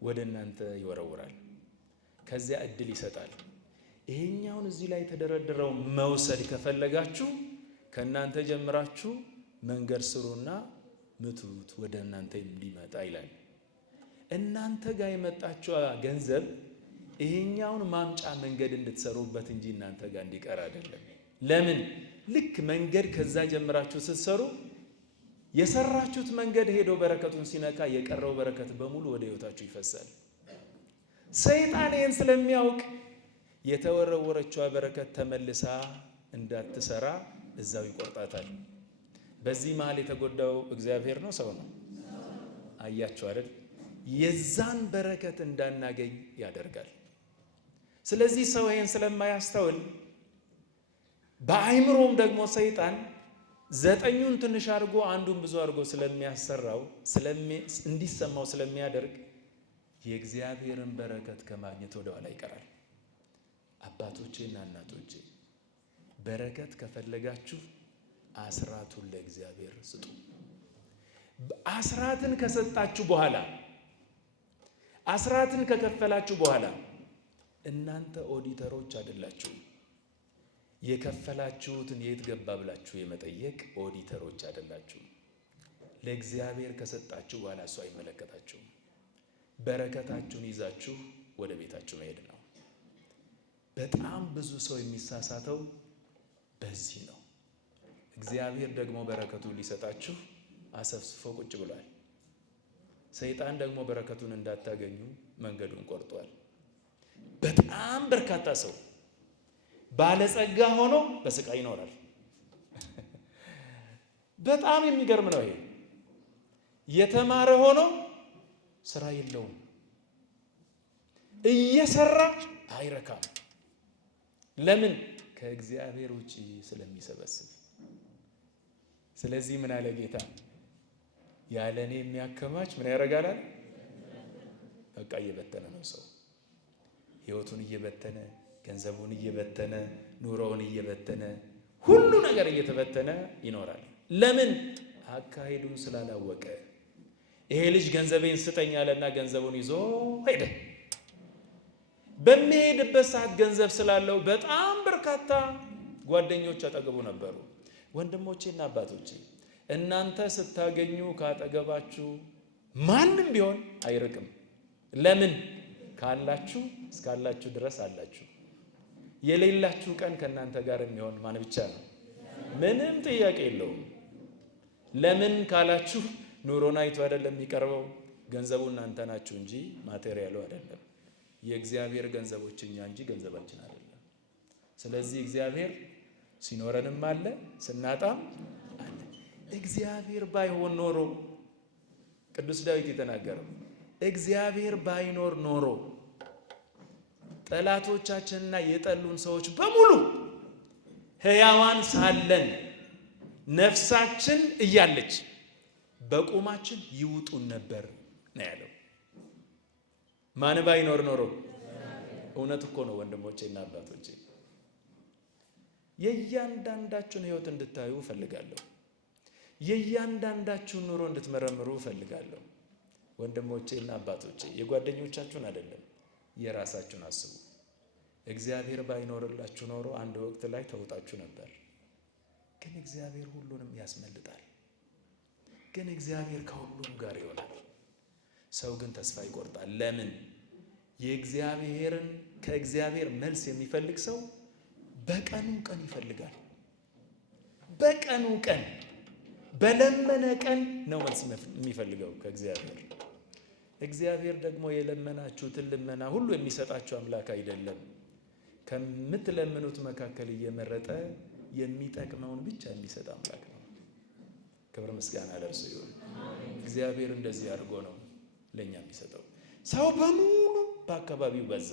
ወደ እናንተ ይወረውራል። ከዚያ እድል ይሰጣል። ይሄኛውን እዚህ ላይ የተደረደረው መውሰድ ከፈለጋችሁ ከእናንተ ጀምራችሁ መንገድ ስሩና ምቱት ወደ እናንተ እንዲመጣ ይላል። እናንተ ጋር የመጣችው ገንዘብ ይሄኛውን ማምጫ መንገድ እንድትሰሩበት እንጂ እናንተ ጋር እንዲቀር አይደለም። ለምን? ልክ መንገድ ከዛ ጀምራችሁ ስትሰሩ የሰራችሁት መንገድ ሄዶ በረከቱን ሲነካ የቀረው በረከት በሙሉ ወደ ሕይወታችሁ ይፈሳል። ሰይጣን ይህን ስለሚያውቅ የተወረወረችዋ በረከት ተመልሳ እንዳትሰራ እዛው ይቆርጣታል። በዚህ መሃል የተጎዳው እግዚአብሔር ነው ሰው ነው? አያችሁ አይደል? የዛን በረከት እንዳናገኝ ያደርጋል። ስለዚህ ሰው ይህን ስለማያስተውል በአይምሮም ደግሞ ሰይጣን 9ኙን ትንሽ አድርጎ አንዱን ብዙ አድርጎ ስለሚያሰራው እንዲሰማው ስለሚያደርግ የእግዚአብሔርን በረከት ከማግኘት ወደ ኋላ ይቀራል። አባቶቼና እናቶቼ በረከት ከፈለጋችሁ አስራቱን ለእግዚአብሔር ስጡ። አስራትን ከሰጣችሁ በኋላ አስራትን ከከፈላችሁ በኋላ እናንተ ኦዲተሮች አይደላችሁም። የከፈላችሁትን የት ገባ ብላችሁ የመጠየቅ ኦዲተሮች አይደላችሁም። ለእግዚአብሔር ከሰጣችሁ በኋላ እሱ አይመለከታችሁም። በረከታችሁን ይዛችሁ ወደ ቤታችሁ መሄድ ነው። በጣም ብዙ ሰው የሚሳሳተው በዚህ ነው። እግዚአብሔር ደግሞ በረከቱን ሊሰጣችሁ አሰፍስፎ ቁጭ ብሏል። ሰይጣን ደግሞ በረከቱን እንዳታገኙ መንገዱን ቆርጧል። በጣም በርካታ ሰው ባለጸጋ ሆኖ በስቃይ ይኖራል። በጣም የሚገርም ነው ይሄ። የተማረ ሆኖ ስራ የለውም፣ እየሰራ አይረካም። ለምን? ከእግዚአብሔር ውጪ ስለሚሰበስብ። ስለዚህ ምን አለ ጌታ? ያለ እኔ የሚያከማች ምን ያደርጋል? በቃ እየበተነ ነው ሰው። ህይወቱን እየበተነ፣ ገንዘቡን እየበተነ፣ ኑሮውን እየበተነ፣ ሁሉ ነገር እየተበተነ ይኖራል። ለምን? አካሄዱን ስላላወቀ። ይሄ ልጅ ገንዘቤን ስጠኝ አለና ገንዘቡን ይዞ ሄደ። በሚሄድበት ሰዓት ገንዘብ ስላለው በጣም በርካታ ጓደኞች አጠገቡ ነበሩ። ወንድሞቼና አባቶቼ እናንተ ስታገኙ ካጠገባችሁ ማንም ቢሆን አይርቅም። ለምን? ካላችሁ እስካላችሁ ድረስ አላችሁ። የሌላችሁ ቀን ከእናንተ ጋር የሚሆን ማን ብቻ ነው? ምንም ጥያቄ የለውም። ለምን ካላችሁ ኑሮን አይቶ አይደለም የሚቀርበው። ገንዘቡ እናንተ ናችሁ እንጂ ማቴሪያሉ አይደለም። የእግዚአብሔር ገንዘቦች እኛ እንጂ ገንዘባችን አይደለም። ስለዚህ እግዚአብሔር ሲኖረንም አለ፣ ስናጣም አለ። እግዚአብሔር ባይሆን ኖሮ ቅዱስ ዳዊት የተናገረው እግዚአብሔር ባይኖር ኖሮ ጠላቶቻችንና የጠሉን ሰዎች በሙሉ ሕያዋን ሳለን ነፍሳችን እያለች በቁማችን ይውጡን ነበር ነው ያለው። ማን ባይኖር ኖሮ? እውነት እኮ ነው ወንድሞቼና አባቶቼ። የእያንዳንዳችሁን ሕይወት እንድታዩ እፈልጋለሁ። የእያንዳንዳችሁን ኑሮ እንድትመረምሩ እፈልጋለሁ። ወንድሞቼና አባቶቼ የጓደኞቻችሁን አይደለም፣ የራሳችሁን አስቡ። እግዚአብሔር ባይኖርላችሁ ኖሮ አንድ ወቅት ላይ ተውጣችሁ ነበር። ግን እግዚአብሔር ሁሉንም ያስመልጣል። ግን እግዚአብሔር ከሁሉም ጋር ይሆናል። ሰው ግን ተስፋ ይቆርጣል። ለምን? ከእግዚአብሔር መልስ የሚፈልግ ሰው በቀኑ ቀን ይፈልጋል። በቀኑ ቀን በለመነ ቀን ነው መልስ የሚፈልገው ከእግዚአብሔር። እግዚአብሔር ደግሞ የለመናችሁትን ልመና ሁሉ የሚሰጣችሁ አምላክ አይደለም። ከምትለምኑት መካከል እየመረጠ የሚጠቅመውን ብቻ የሚሰጥ አምላክ ነው። ክብር ምስጋና ለእርሱ ይሁን። እግዚአብሔር እንደዚህ አድርጎ ነው ለኛ የሚሰጠው። ሰው በሙሉ በአካባቢው በዛ።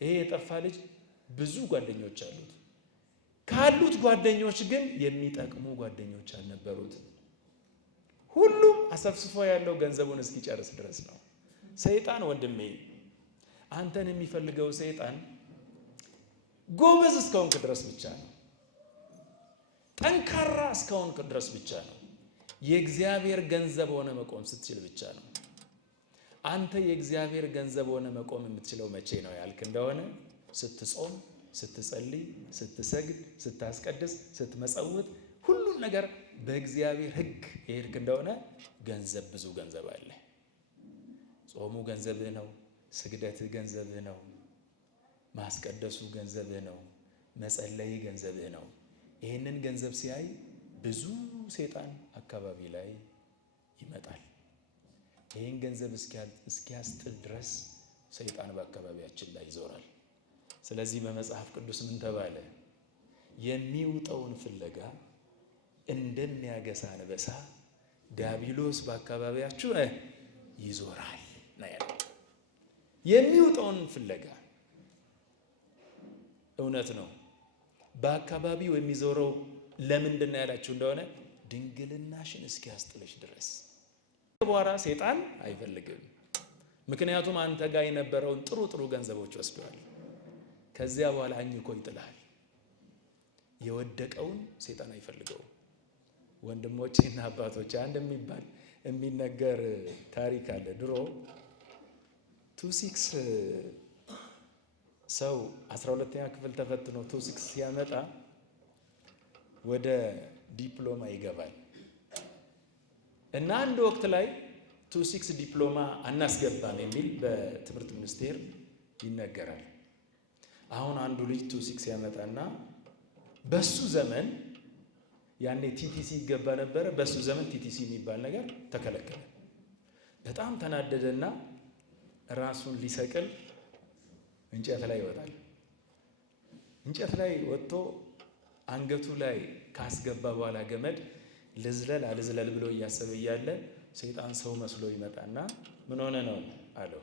ይሄ የጠፋ ልጅ ብዙ ጓደኞች አሉት። ካሉት ጓደኞች ግን የሚጠቅሙ ጓደኞች አልነበሩትም። ሁሉም አሰፍስፎ ያለው ገንዘቡን እስኪጨርስ ድረስ ነው። ሰይጣን ወንድሜ፣ አንተን የሚፈልገው ሰይጣን ጎበዝ እስከሆንክ ድረስ ብቻ ነው። ጠንካራ እስከሆንክ ድረስ ብቻ ነው። የእግዚአብሔር ገንዘብ ሆነ መቆም ስትችል ብቻ ነው። አንተ የእግዚአብሔር ገንዘብ ሆነ መቆም የምትችለው መቼ ነው ያልክ እንደሆነ ስትጾም፣ ስትጸልይ፣ ስትሰግድ፣ ስታስቀድስ፣ ስትመጸውት፣ ሁሉም ነገር በእግዚአብሔር ሕግ የሄድክ እንደሆነ ገንዘብ፣ ብዙ ገንዘብ አለ። ጾሙ ገንዘብህ ነው። ስግደትህ ገንዘብህ ነው። ማስቀደሱ ገንዘብህ ነው። መጸለይ ገንዘብህ ነው። ይህንን ገንዘብ ሲያይ ብዙ ሰይጣን አካባቢ ላይ ይመጣል። ይህን ገንዘብ እስኪያስጥል ድረስ ሰይጣን በአካባቢያችን ላይ ይዞራል። ስለዚህ በመጽሐፍ ቅዱስ ምን ተባለ? የሚውጠውን ፍለጋ እንደሚያገሳ አንበሳ ዲያብሎስ በአካባቢያችሁ ይዞራል ነው ያለው። የሚውጠውን ፍለጋ እውነት ነው። በአካባቢው የሚዞረው ለምንድን ነው ያላችሁ እንደሆነ ድንግልናሽን እስኪያስጥልሽ ድረስ። በኋላ ሰይጣን አይፈልግም። ምክንያቱም አንተ ጋር የነበረውን ጥሩ ገንዘቦች ወስደዋል። ከዚያ በኋላ አኝኮ ይጥላል። የወደቀውን ሰይጣን አይፈልገውም። ወንድሞቼና አባቶቼ አንድ የሚነገር ታሪክ አለ። ድሮ 2-6 ሰው 12ኛ ክፍል ተፈትኖ 2-6 ሲያመጣ ወደ ዲፕሎማ ይገባል እና አንድ ወቅት ላይ 2-6 ዲፕሎማ አናስገባም የሚል በትምህርት ሚኒስቴር ይነገራል። አሁን አንዱ ልጅ 2-6 ያመጣና በሱ ዘመን ያኔ ቲቲሲ ይገባ ነበረ። በሱ ዘመን ቲቲሲ የሚባል ነገር ተከለከለ። በጣም ተናደደና ራሱን ሊሰቅል እንጨት ላይ ይወጣል። እንጨት ላይ ወጥቶ አንገቱ ላይ ካስገባ በኋላ ገመድ ልዝለል አልዝለል ብሎ እያሰበ እያለ ሰይጣን ሰው መስሎ ይመጣና ምን ሆነ ነው አለው።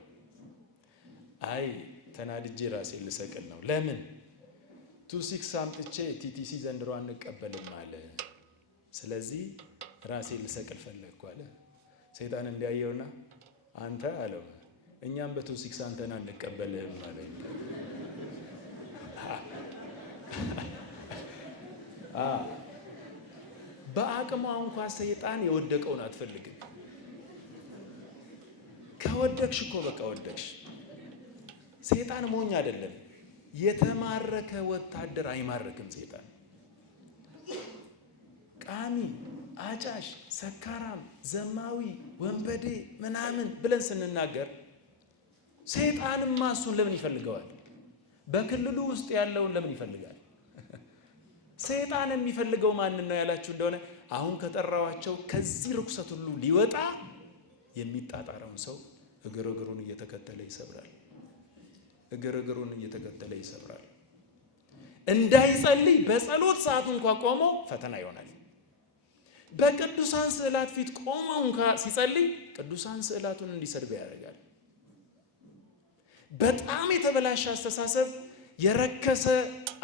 አይ ተናድጄ ራሴን ልሰቅል ነው። ለምን? 2-6 አምጥቼ ቲቲሲ ዘንድሮ አንቀበልም አለ። ስለዚህ ራሴን ልሰቅል ፈለግኩ አለ። ሰይጣን እንዲያየውና አንተ አለው እኛም በ2-6 አንተን አንቀበልም አለ። በአቅሟ እንኳን ሰይጣን የወደቀውን አትፈልግም። ከወደቅሽ እኮ በቃ ወደቅሽ። ሰይጣን ሞኝ አይደለም። የተማረከ ወታደር አይማርክም። ሰይጣን ቃሚ፣ አጫሽ፣ ሰካራም፣ ዘማዊ፣ ወንበዴ ምናምን ብለን ስንናገር ሰይጣንማ እሱን ለምን ይፈልገዋል? በክልሉ ውስጥ ያለውን ለምን ይፈልጋል? ሰይጣን የሚፈልገው ማንን ነው ያላችሁ እንደሆነ አሁን ከጠራዋቸው ከዚህ ርኩሰት ሁሉ ሊወጣ የሚጣጣረውን ሰው እግሩን እየተከተለ ይሰብራል። እግሩን እየተከተለ ይሰብራል። እንዳይጸልይ በጸሎት ሰዓቱ እንኳን ቆሞ ፈተና ይሆናል። በቅዱሳን ስዕላት ፊት ቆሞ እንኳን ሲጸልይ ቅዱሳን ስዕላቱን እንዲሰድብ ያደርጋል። በጣም የተበላሸ አስተሳሰብ፣ የረከሰ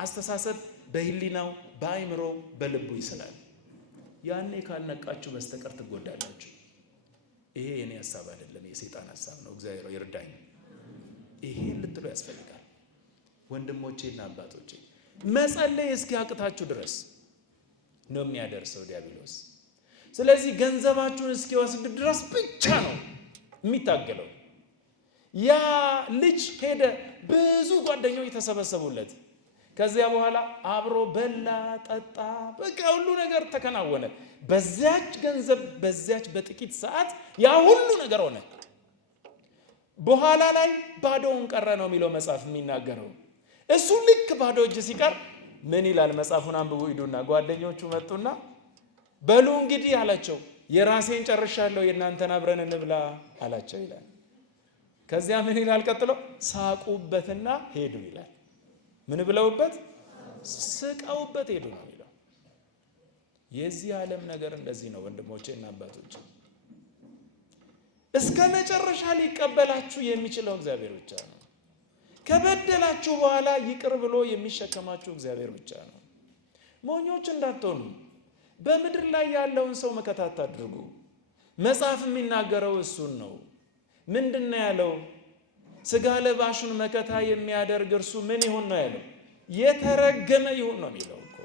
አስተሳሰብ በህሊናው፣ በአይምሮ፣ በልቡ ይስላል። ያኔ ካልነቃችሁ በስተቀር ትጎዳላችሁ። ይሄ የኔ ሐሳብ አይደለም፣ የሰይጣን ሐሳብ ነው። እግዚአብሔር ይርዳኝ። ይሄን ልትሉ ያስፈልጋል። ወንድሞቼና አባቶቼ መጸለይ እስኪያቅታችሁ ድረስ ነው የሚያደርሰው ዲያብሎስ። ስለዚህ ገንዘባችሁን እስኪወስድ ድረስ ብቻ ነው የሚታገለው። ያ ልጅ ሄደ፣ ብዙ ጓደኞች ተሰበሰቡለት። ከዚያ በኋላ አብሮ በላ፣ ጠጣ፣ በቃ ሁሉ ነገር ተከናወነ። በዚያች ገንዘብ በዚያች በጥቂት ሰዓት ያ ሁሉ ነገር ሆነ። በኋላ ላይ ባዶውን ቀረ ነው የሚለው መጽሐፍ የሚናገረው። እሱ ልክ ባዶ እጅ ሲቀር ምን ይላል? መጽሐፉን አንብቡ ሂዱና። ጓደኞቹ መጡና በሉ እንግዲህ አላቸው፣ የራሴን ጨርሻለሁ፣ የእናንተን አብረን እንብላ አላቸው ይላል። ከዚያ ምን ይላል ቀጥሎ? ሳቁበትና ሄዱ ይላል። ምን ብለውበት? ስቀውበት ሄዱ ነው የሚለው። የዚህ ዓለም ነገር እንደዚህ ነው ወንድሞቼ እና አባቶቼ። እስከ መጨረሻ ሊቀበላችሁ የሚችለው እግዚአብሔር ብቻ ነው። ከበደላችሁ በኋላ ይቅር ብሎ የሚሸከማችሁ እግዚአብሔር ብቻ ነው። ሞኞች እንዳትሆኑ። በምድር ላይ ያለውን ሰው መከታ አታድርጉ። መጽሐፍ የሚናገረው እሱን ነው። ምንድን ነው ያለው? ስጋ ለባሹን መከታ የሚያደርግ እርሱ ምን ይሁን ነው ያለው? የተረገመ ይሁን ነው የሚለው እኮ።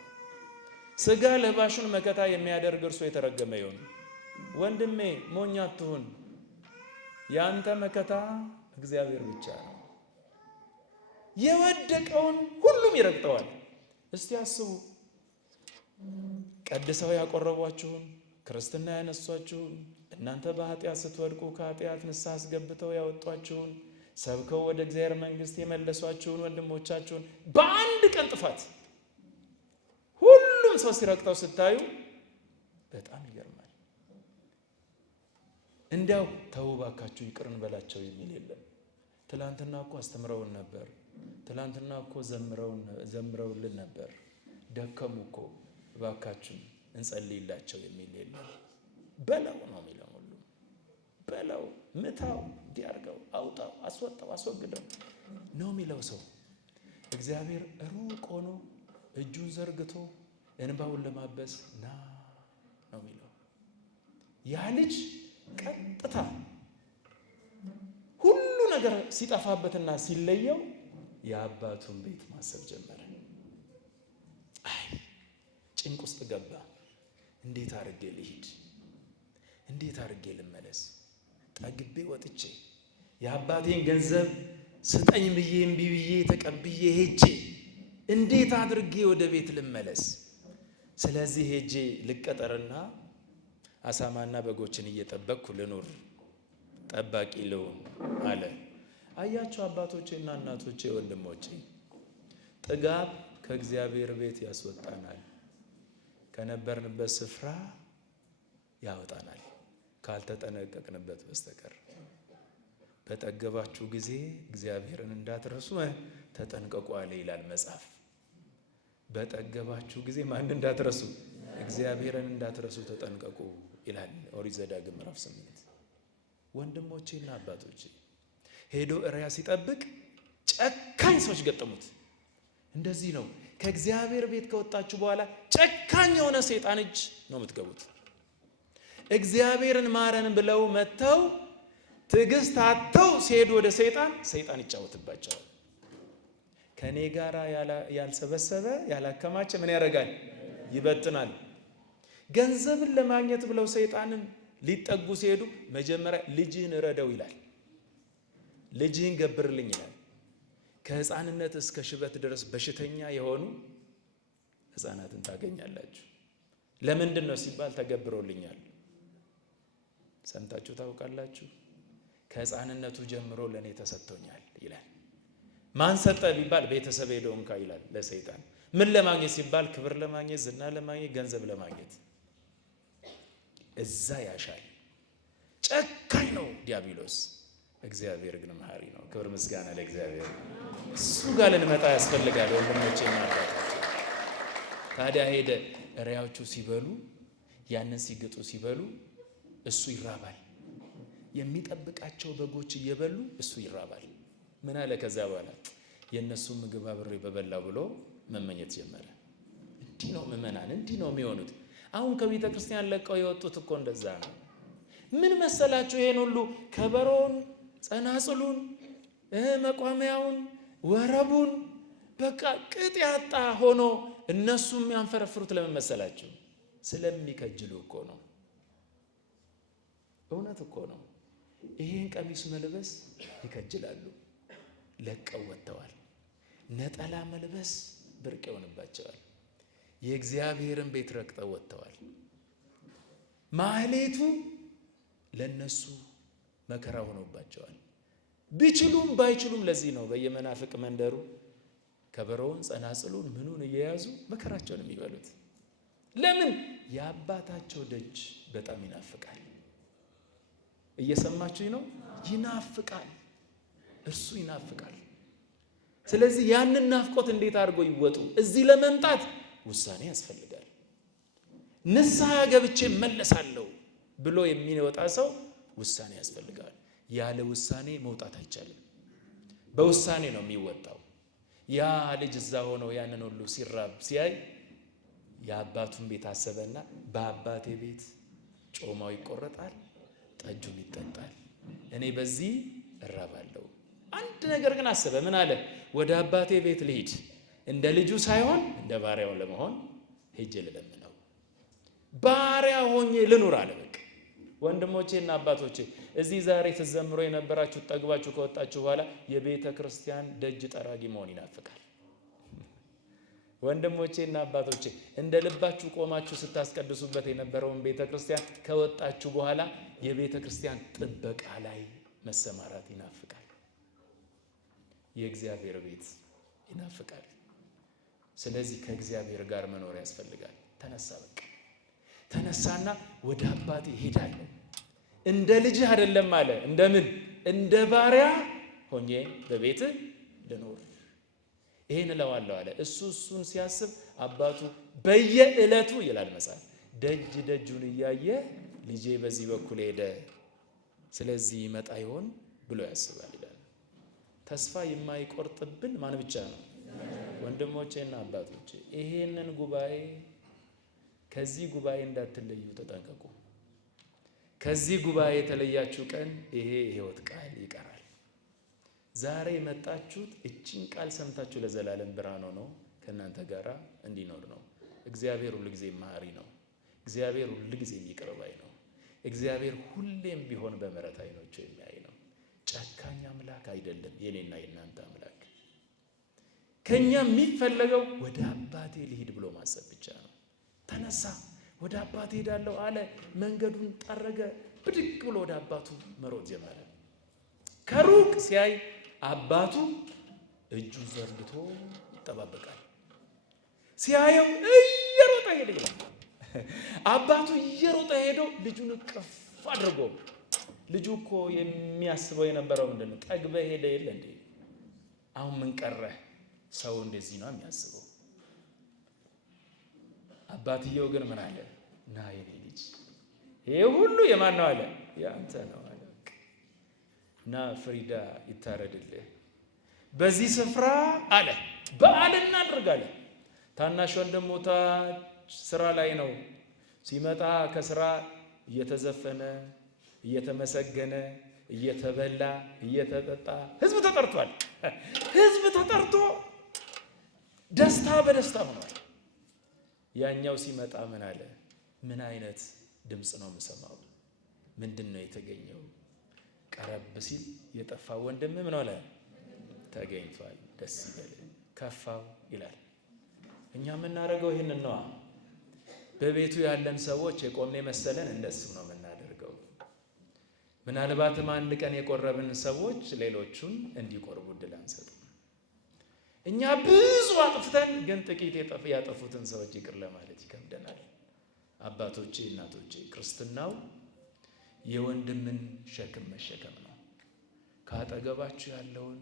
ስጋ ለባሹን መከታ የሚያደርግ እርሱ የተረገመ ይሁን። ወንድሜ ሞኝ አትሁን። ያንተ መከታ እግዚአብሔር ብቻ ነው። የወደቀውን ሁሉም ይረግጠዋል። እስቲ አስቡ። ቀድሰው ያቆረቧችሁን፣ ክርስትና ያነሷችሁን፣ እናንተ በኃጢአት ስትወድቁ ከኃጢአት ንስሐ አስገብተው ያወጧችሁን፣ ሰብከው ወደ እግዚአብሔር መንግሥት የመለሷችሁን ወንድሞቻችሁን በአንድ ቀን ጥፋት ሁሉም ሰው ሲረግጠው ስታዩ እንዲያው ተው እባካችሁ ይቅር እንበላቸው የሚል የለም። ትላንትና እኮ አስተምረውን ነበር፣ ትላንትና እኮ ዘምረውልን ነበር፣ ደከሙ እኮ እባካችሁ እንጸልይላቸው የሚል የለም። በለው ነው የሚለው ሁሉ። በለው፣ ምታው፣ እንዲያርገው፣ አውጣው፣ አስወጣው፣ አስወግደው ነው የሚለው ሰው። እግዚአብሔር ሩቅ ሆኖ እጁን ዘርግቶ እንባውን ለማበስ ና ነው የሚለው። ያ ልጅ ቀጥታ ሁሉ ነገር ሲጠፋበትና ሲለየው የአባቱን ቤት ማሰብ ጀመረ። አይ ጭንቅ ውስጥ ገባ። እንዴት አድርጌ ልሂድ? እንዴት አድርጌ ልመለስ? ጠግቤ ወጥቼ የአባቴን ገንዘብ ስጠኝ ብዬ እምቢ ብዬ ተቀብዬ ሄጄ እንዴት አድርጌ ወደ ቤት ልመለስ? ስለዚህ ሄጄ ልቀጠርና አሳማና በጎችን እየጠበቅኩ ልኑር፣ ጠባቂ ልሁን አለ። አያችሁ አባቶቼና እናቶቼ፣ ወንድሞቼ፣ ጥጋብ ከእግዚአብሔር ቤት ያስወጣናል፣ ከነበርንበት ስፍራ ያወጣናል፣ ካልተጠነቀቅንበት በስተቀር። በጠገባችሁ ጊዜ እግዚአብሔርን እንዳትረሱ ተጠንቀቁ አለ ይላል መጽሐፍ። በጠገባችሁ ጊዜ ማን እንዳትረሱ? እግዚአብሔርን እንዳትረሱ ተጠንቀቁ ይላል ኦሪት ዘዳግም ምዕራፍ 8። ወንድሞቼና አባቶቼ፣ ሄዶ እሪያ ሲጠብቅ ጨካኝ ሰዎች ገጠሙት። እንደዚህ ነው። ከእግዚአብሔር ቤት ከወጣችሁ በኋላ ጨካኝ የሆነ ሰይጣን እጅ ነው የምትገቡት። እግዚአብሔርን ማረን ብለው መጥተው ትዕግስት አጥተው ሲሄዱ ወደ ሰይጣን ይጫወትባቸዋል። ከኔ ጋር ያልሰበሰበ ያላከማቸ ምን ያደርጋል? ይበትናል። ገንዘብን ለማግኘት ብለው ሰይጣንን ሊጠጉ ሲሄዱ መጀመሪያ ልጅህን እረደው ይላል። ልጅህን ገብርልኝ ይላል። ከህፃንነት እስከ ሽበት ድረስ በሽተኛ የሆኑ ህፃናትን ታገኛላችሁ። ለምንድን ነው ሲባል ተገብሮልኛል። ሰምታችሁ ታውቃላችሁ? ከህፃንነቱ ጀምሮ ለኔ ተሰጥቶኛል ይላል። ማን ሰጠ ቢባል ቤተሰብ ሄዶ እንካ ይላል ለሰይጣን። ምን ለማግኘት ሲባል ክብር ለማግኘት፣ ዝና ለማግኘት፣ ገንዘብ ለማግኘት እዛ ያሻል። ጨካኝ ነው ዲያብሎስ። እግዚአብሔር ግን መሐሪ ነው። ክብር ምስጋና ለእግዚአብሔር። እሱ ጋር ልንመጣ ያስፈልጋል ወንድሞቼ እና አባቶቼ። ታዲያ ሄደ እሪያዎቹ ሲበሉ፣ ያንን ሲግጡ ሲበሉ እሱ ይራባል። የሚጠብቃቸው በጎች እየበሉ እሱ ይራባል። ምን አለ ከዛ በኋላ? የእነሱ ምግብ አብሬ በበላው ብሎ መመኘት ጀመረ። እንዲህ ነው ምእመናን፣ እንዲህ ነው የሚሆኑት። አሁን ከቤተ ክርስቲያን ለቀው የወጡት እኮ እንደዛ ነው። ምን መሰላችሁ? ይሄን ሁሉ ከበሮውን፣ ጸናጽሉን፣ መቋሚያውን፣ ወረቡን በቃ ቅጥ ያጣ ሆኖ እነሱ የሚያንፈረፍሩት ለምን መሰላችሁ? ስለሚከጅሉ እኮ ነው። እውነት እኮ ነው። ይሄን ቀሚስ መልበስ ይከጅላሉ። ለቀው ወጥተዋል። ነጠላ መልበስ ብርቅ ይሆንባቸዋል። የእግዚአብሔርን ቤት ረግጠው ወጥተዋል። ማህሌቱ ለነሱ መከራ ሆኖባቸዋል። ቢችሉም ባይችሉም ለዚህ ነው በየመናፍቅ መንደሩ ከበሮውን፣ ጸናጽሉን፣ ምኑን እየያዙ መከራቸውን የሚበሉት። ለምን? የአባታቸው ደጅ በጣም ይናፍቃል። እየሰማችሁኝ ነው? ይናፍቃል። እርሱ ይናፍቃል። ስለዚህ ያንን ናፍቆት እንዴት አድርገው ይወጡ? እዚህ ለመምጣት ውሳኔ ያስፈልጋል። ንስሐ ገብቼ መለሳለሁ ብሎ የሚወጣ ሰው ውሳኔ ያስፈልጋል። ያለ ውሳኔ መውጣት አይቻልም። በውሳኔ ነው የሚወጣው። ያ ልጅ እዛ ሆኖ ያንን ሁሉ ሲራብ ሲያይ የአባቱን ቤት አሰበና በአባቴ ቤት ጮማው ይቆረጣል፣ ጠጁም ይጠጣል፣ እኔ በዚህ እራባለሁ። አንድ ነገር ግን አሰበ። ምን አለ? ወደ አባቴ ቤት ልሂድ፣ እንደ ልጁ ሳይሆን እንደ ባሪያው ለመሆን ሄጄ ልለምነው፣ ባሪያ ሆኜ ልኑር አለ። በቃ ወንድሞቼና አባቶቼ እዚህ ዛሬ ተዘምሮ የነበራችሁ ጠግባችሁ ከወጣችሁ በኋላ የቤተ ክርስቲያን ደጅ ጠራጊ መሆን ይናፍቃል። ወንድሞቼና አባቶቼ እንደ ልባችሁ ቆማችሁ ስታስቀድሱበት የነበረውን ቤተ ክርስቲያን ከወጣችሁ በኋላ የቤተ ክርስቲያን ጥበቃ ላይ መሰማራት ይናፍቃል። የእግዚአብሔር ቤት ይናፍቃል። ስለዚህ ከእግዚአብሔር ጋር መኖር ያስፈልጋል። ተነሳ፣ በቃ ተነሳና ወደ አባቴ ሄዳለሁ፣ እንደ ልጅህ አይደለም አለ። እንደምን? እንደ ባሪያ ሆኜ በቤትህ ልኖር ይሄን እለዋለሁ አለ። እሱን ሲያስብ አባቱ በየዕለቱ ይላል መጽሐፍ ደጅ ደጁን እያየ ልጄ በዚህ በኩል ሄደ፣ ስለዚህ ይመጣ ይሆን ብሎ ያስባል ይላል። ተስፋ የማይቆርጥብን ማን ብቻ ነው? ወንድሞቼና አባቶቼ ይሄንን ጉባኤ ከዚህ ጉባኤ እንዳትለዩ ተጠንቀቁ። ከዚህ ጉባኤ የተለያችሁ ቀን ይሄ ሕይወት ቃል ይቀራል። ዛሬ የመጣችሁት እቺን ቃል ሰምታችሁ ለዘላለም ብርሃን ሆኖ ከእናንተ ጋር እንዲኖር ነው። እግዚአብሔር ሁሉ ጊዜ መሐሪ ነው። እግዚአብሔር ሁሉ ጊዜ ይቅር ባይ ነው። እግዚአብሔር ሁሌም ቢሆን በምሕረት ዓይኖቹ የሚያይ ነው። ጨካኝ አምላክ አይደለም የኔና የእናንተ አምላክ። ከኛ የሚፈለገው ወደ አባቴ ልሂድ ብሎ ማሰብ ብቻ ነው። ተነሳ፣ ወደ አባቴ ሄዳለሁ አለ። መንገዱን ጠረገ፣ ብድግ ብሎ ወደ አባቱ መሮጥ ጀመረ። ከሩቅ ሲያይ አባቱ እጁ ዘርግቶ ይጠባበቃል። ሲያየው እየሮጠ ሄደ። አባቱ እየሮጠ ሄዶ ልጁን እቅፍ አድርጎ፣ ልጁ እኮ የሚያስበው የነበረው ምንድን ነው? ጠግበህ ሄደ የለ እንዴ? አሁን ምን ቀረህ? ሰው እንደዚህ ነው የሚያስበው። አባትየው ግን ምን አለ? ና የኔ ልጅ፣ ይሄ ሁሉ የማን ነው አለ? ያንተ ነው አለ። ና ፍሪዳ ይታረድልህ በዚህ ስፍራ አለ። በዓል እናድርጋለን። ታናሽ ወንድሙ ስራ ላይ ነው። ሲመጣ ከስራ እየተዘፈነ እየተመሰገነ እየተበላ እየተጠጣ ህዝብ ተጠርቷል። ህዝብ ተጠርቶ ደስታ በደስታ ሆኗል። ያኛው ሲመጣ ምን አለ? ምን አይነት ድምፅ ነው የምሰማው? ምንድን ነው የተገኘው? ቀረብ ሲል የጠፋው ወንድም ምን ሆነ? ተገኝቷል። ደስ ይበል፣ ከፋው ይላል። እኛ የምናደርገው ይህንን ነዋ። በቤቱ ያለን ሰዎች የቆምን መሰለን እንደሱ ነው የምናደርገው። ምናልባትም አንድ ቀን የቆረብን ሰዎች ሌሎቹን እንዲቆርቡ እድል አንሰጥም። እኛ ብዙ አጥፍተን ግን ጥቂት ያጠፉትን ሰዎች ይቅር ለማለት ይከብደናል። አባቶቼ፣ እናቶቼ ክርስትናው የወንድምን ሸክም መሸከም ነው። ካጠገባችሁ ያለውን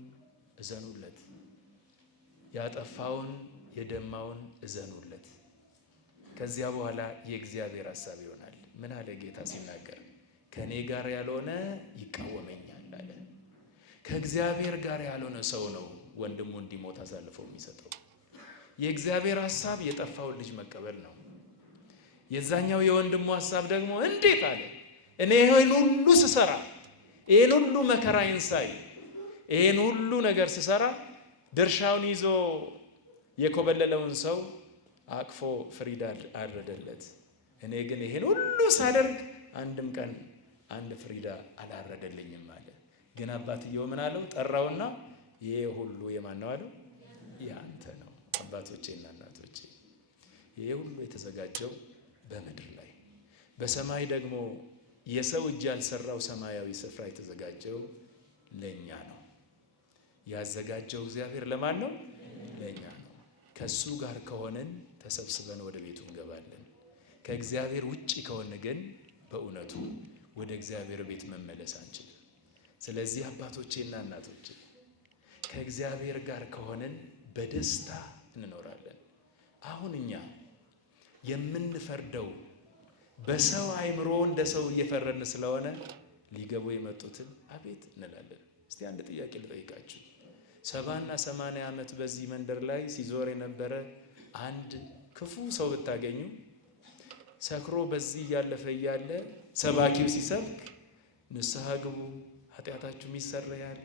እዘኑለት፣ ያጠፋውን የደማውን እዘኑለት። ከዚያ በኋላ የእግዚአብሔር ሐሳብ ይሆናል። ምን አለ ጌታ ሲናገር? ከእኔ ጋር ያልሆነ ይቃወመኛል አለ። ከእግዚአብሔር ጋር ያልሆነ ሰው ነው ወንድሙ እንዲሞት አሳልፈው የሚሰጠው። የእግዚአብሔር ሐሳብ የጠፋውን ልጅ መቀበል ነው። የዛኛው የወንድሙ ሐሳብ ደግሞ እንዴት አለ? እኔ ይሄን ሁሉ ስሰራ፣ ይሄን ሁሉ መከራዬን ሳይ፣ ይሄን ሁሉ ነገር ስሰራ ድርሻውን ይዞ የኮበለለውን ሰው አቅፎ ፍሪዳ አረደለት። እኔ ግን ይሄን ሁሉ ሳደርግ አንድም ቀን አንድ ፍሪዳ አላረደልኝም አለ። ግን አባትየው ምን አለው? ጠራውና ይሄ ሁሉ የማን ነው አለው? ያንተ ነው። አባቶቼና እናቶቼ ይሄ ሁሉ የተዘጋጀው በምድር ላይ፣ በሰማይ ደግሞ የሰው እጅ ያልሰራው ሰማያዊ ስፍራ የተዘጋጀው ለኛ ነው። ያዘጋጀው እግዚአብሔር ለማን ነው? ለኛ ነው። ከሱ ጋር ከሆነን ተሰብስበን ወደ ቤቱ እንገባለን። ከእግዚአብሔር ውጪ ከሆነ ግን በእውነቱ ወደ እግዚአብሔር ቤት መመለስ አንችልም። ስለዚህ አባቶቼና እናቶቼ ከእግዚአብሔር ጋር ከሆነን በደስታ እንኖራለን። አሁን እኛ የምንፈርደው በሰው አእምሮ እንደ ሰው እየፈረድን ስለሆነ ሊገቡ የመጡትን አቤት እንላለን። እስቲ አንድ ጥያቄ ልጠይቃችሁ። 70 እና 80 ዓመት በዚህ መንደር ላይ ሲዞር የነበረ አንድ ክፉ ሰው ብታገኙ ሰክሮ በዚህ እያለፈ እያለ ሰባኪው ሲሰብክ ንስሐ ግቡ ኃጢአታችሁም ይሰረያል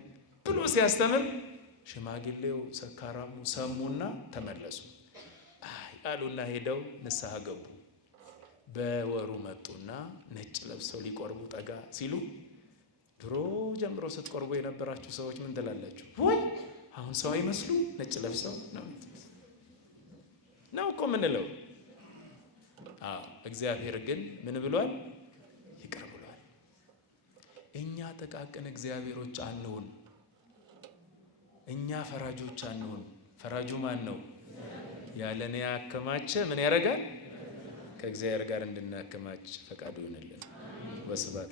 ብሎ ሲያስተምር ሽማግሌው ሰካራሙ ሰሙና ተመለሱ። አሉና ሄደው ንስሐ ገቡ። በወሩ መጡና ነጭ ለብሰው ሊቆርቡ ጠጋ ሲሉ ድሮ ጀምሮ ስትቆርቡ የነበራችሁ ሰዎች ምን ትላላችሁ? ወይ አሁን ሰው አይመስሉ ነጭ ለብሰው ነው እኮ ምንለው። እግዚአብሔር ግን ምን ብሏል? ይቅር ብሏል። እኛ ጥቃቅን እግዚአብሔሮች አንሁን። እኛ ፈራጆች አንሁን። ፈራጁ ማን ነው? ያለኔ ያከማቸ ምን ያደርጋል? ከእግዚአብሔር ጋር እንድናከማች ፈቃዱ ይሁንልን። ወስብሐት